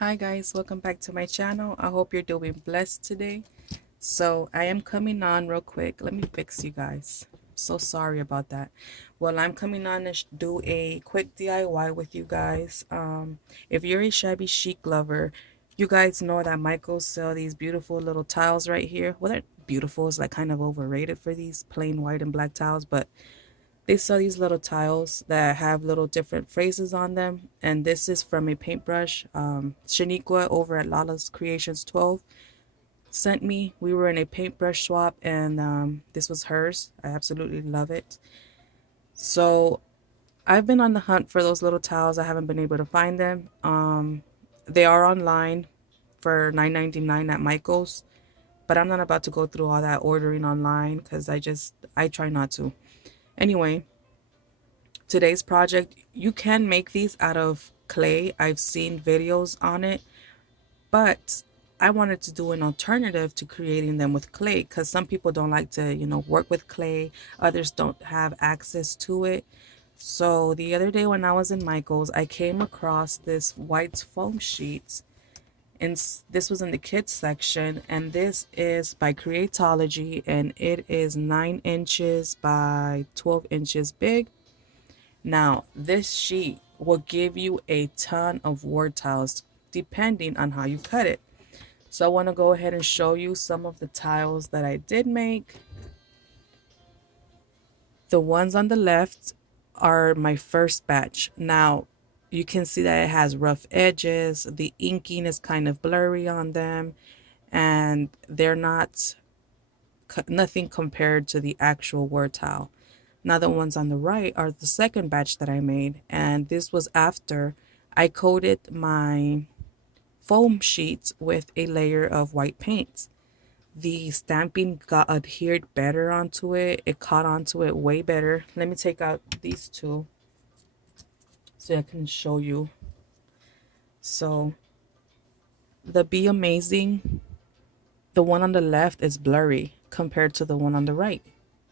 Hi guys, welcome back to my channel. I hope you're doing blessed today. So I am coming on real quick. Let me fix you guys. So sorry about that. Well, I'm coming on to do a quick DIY with you guys. If you're a shabby chic lover, you guys know that Michaels sell these beautiful little tiles right here. Well, they're beautiful. It's like kind of overrated for these plain white and black tiles, but they sell these little tiles that have little different phrases on them. And this is from a paintbrush. Shaniqua over at Lala's Creations 12 sent me. We were in a paintbrush swap, and this was hers. I absolutely love it. So I've been on the hunt for those little tiles. I haven't been able to find them. They are online for $9.99 at Michael's, but I'm not about to go through all that ordering online because I try not to. Anyway, today's project, you can make these out of clay. I've seen videos on it, but I wanted to do an alternative to creating them with clay because some people don't like to, work with clay. Others don't have access to it. So the other day when I was in Michael's, I came across this white foam sheet, and this was in the kids section, and this is by Creatology, and it is 9 inches by 12 inches big. Now, this sheet will give you a ton of word tiles depending on how you cut it. So I want to go ahead and show you some of the tiles that I did make. The ones on the left are my first batch. Now, you can see that it has rough edges. The inking is kind of blurry on them, and they're nothing compared to the actual word tile. Now the ones on the right are the second batch that I made, and this was after I coated my foam sheets with a layer of white paint. The stamping got adhered better onto it. It caught onto it way better. Let me take out these two so I can show you. So the Be Amazing, the one on the left is blurry compared to the one on the right,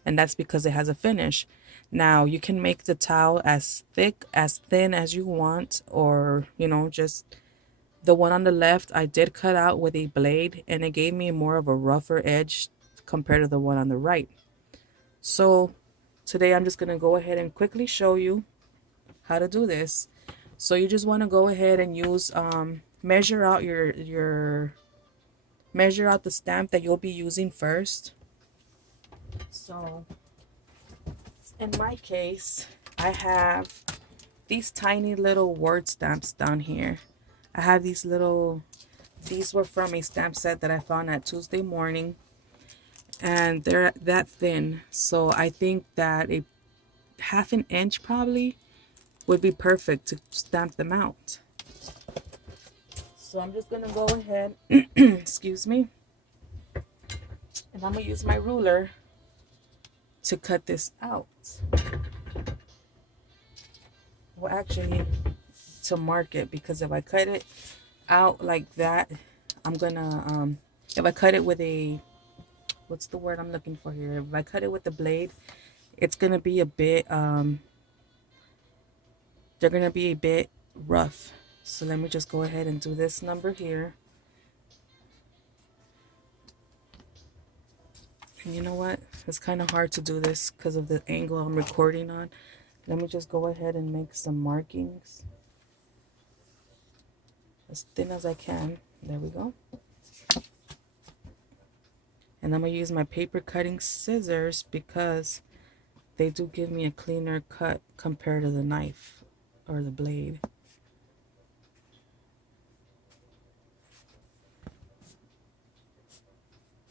and that's because it has a finish. Now you can make the towel as thick, as thin as you want, or just the one on the left I did cut out with a blade, and it gave me more of a rougher edge compared to the one on the right. So today I'm just going to go ahead and quickly show you how to do this. So you just want to go ahead and use measure out your measure out the stamp that you'll be using first. So in my case, I have these tiny little word stamps down here. I have these were from a stamp set that I found at Tuesday Morning, and they're that thin. So I think that a half an inch probably would be perfect to stamp them out. So I'm just gonna go ahead, excuse me, and I'm gonna use my ruler to cut this out. Well, actually, to mark it, because if I cut it out like that, I'm gonna if I cut it with a, what's the word I'm looking for here, if I cut it with the blade, it's gonna be a bit they're gonna be a bit rough. So let me just go ahead and do this number here. And you know what, it's kind of hard to do this because of the angle I'm recording on. Let me just go ahead and make some markings as thin as I can. There we go. And I'm going to use my paper cutting scissors because they do give me a cleaner cut compared to the knife or the blade.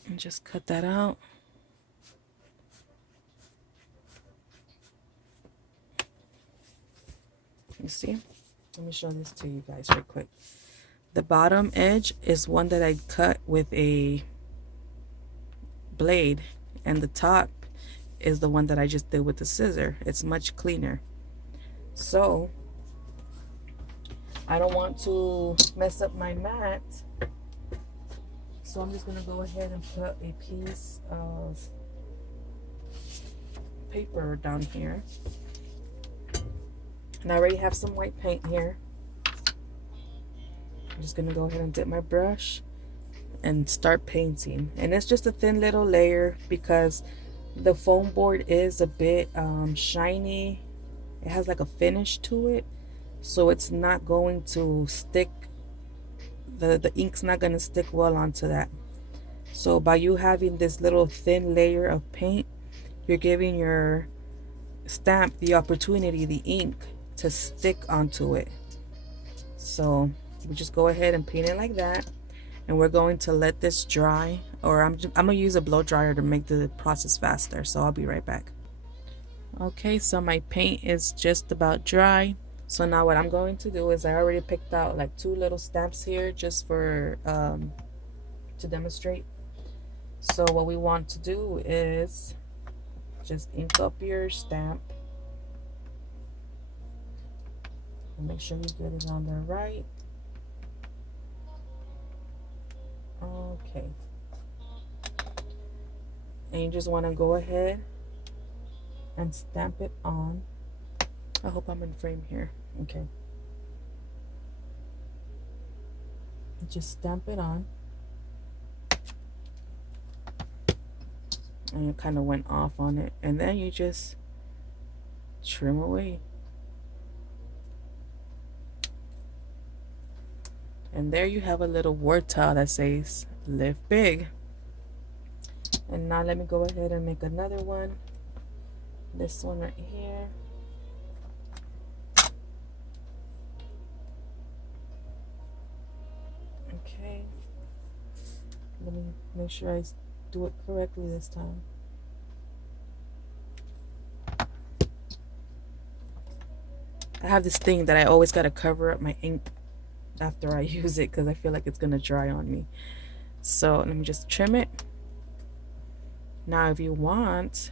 And just cut that out. You see? Let me show this to you guys real quick. The bottom edge is one that I cut with a blade, and the top is the one that I just did with the scissor. It's much cleaner. So I don't want to mess up my mat, so I'm just going to go ahead and put a piece of paper down here. And I already have some white paint here. I'm just gonna go ahead and dip my brush and start painting. And it's just a thin little layer because the foam board is a bit shiny. It has like a finish to it, so it's not going to stick. The ink's not going to stick well onto that. So by you having this little thin layer of paint, you're giving your stamp the opportunity, the ink, to stick onto it. So we just go ahead and paint it like that, and we're going to let this dry, or I'm gonna use a blow dryer to make the process faster, so I'll be right back. Okay, so my paint is just about dry. So now what I'm going to do is I already picked out like 2 little stamps here just for to demonstrate. So what we want to do is just ink up your stamp and make sure you get it on there right. Okay, and you just want to go ahead and stamp it on. I hope I'm in frame here. Okay, just stamp it on, and you kind of went off on it, and then you just trim away. And there you have a little word tile that says live big. And now let me go ahead and make another one. This one right here. Okay, let me make sure I do it correctly this time. I have this thing that I always got to cover up my ink after I use it because I feel like it's gonna dry on me. So let me just trim it. Now if you want,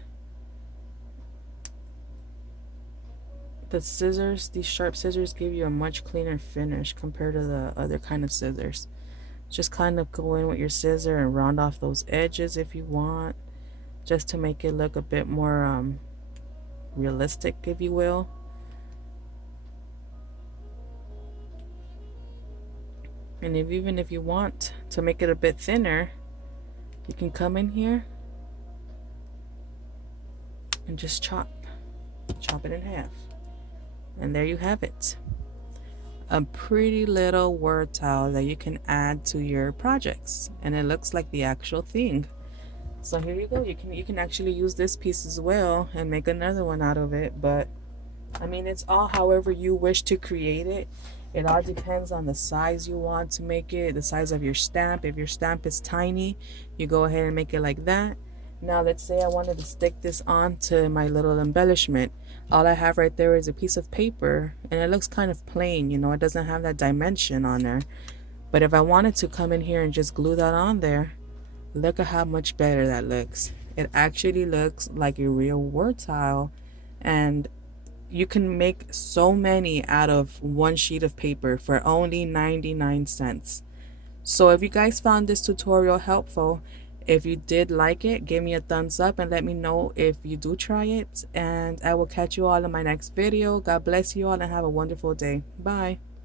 the scissors, these sharp scissors give you a much cleaner finish compared to the other kind of scissors. Just kind of go in with your scissor and round off those edges if you want, just to make it look a bit more realistic, if you will. And even if you want to make it a bit thinner, you can come in here and just chop it in half. And there you have it. A pretty little word tile that you can add to your projects, and it looks like the actual thing. So here you go. You can actually use this piece as well and make another one out of it. But I mean, it's all however you wish to create it. It all depends on the size you want to make it, the size of your stamp. If your stamp is tiny, you go ahead and make it like that. Now let's say I wanted to stick this on to my little embellishment. All I have right there is a piece of paper, and it looks kind of plain, you know, it doesn't have that dimension on there. But if I wanted to come in here and just glue that on there, look at how much better that looks. It actually looks like a real word tile, and you can make so many out of one sheet of paper for only 99 cents. So if you guys found this tutorial helpful, if you did like it, give me a thumbs up and let me know if you do try it. And I will catch you all in my next video. God bless you all and have a wonderful day. Bye.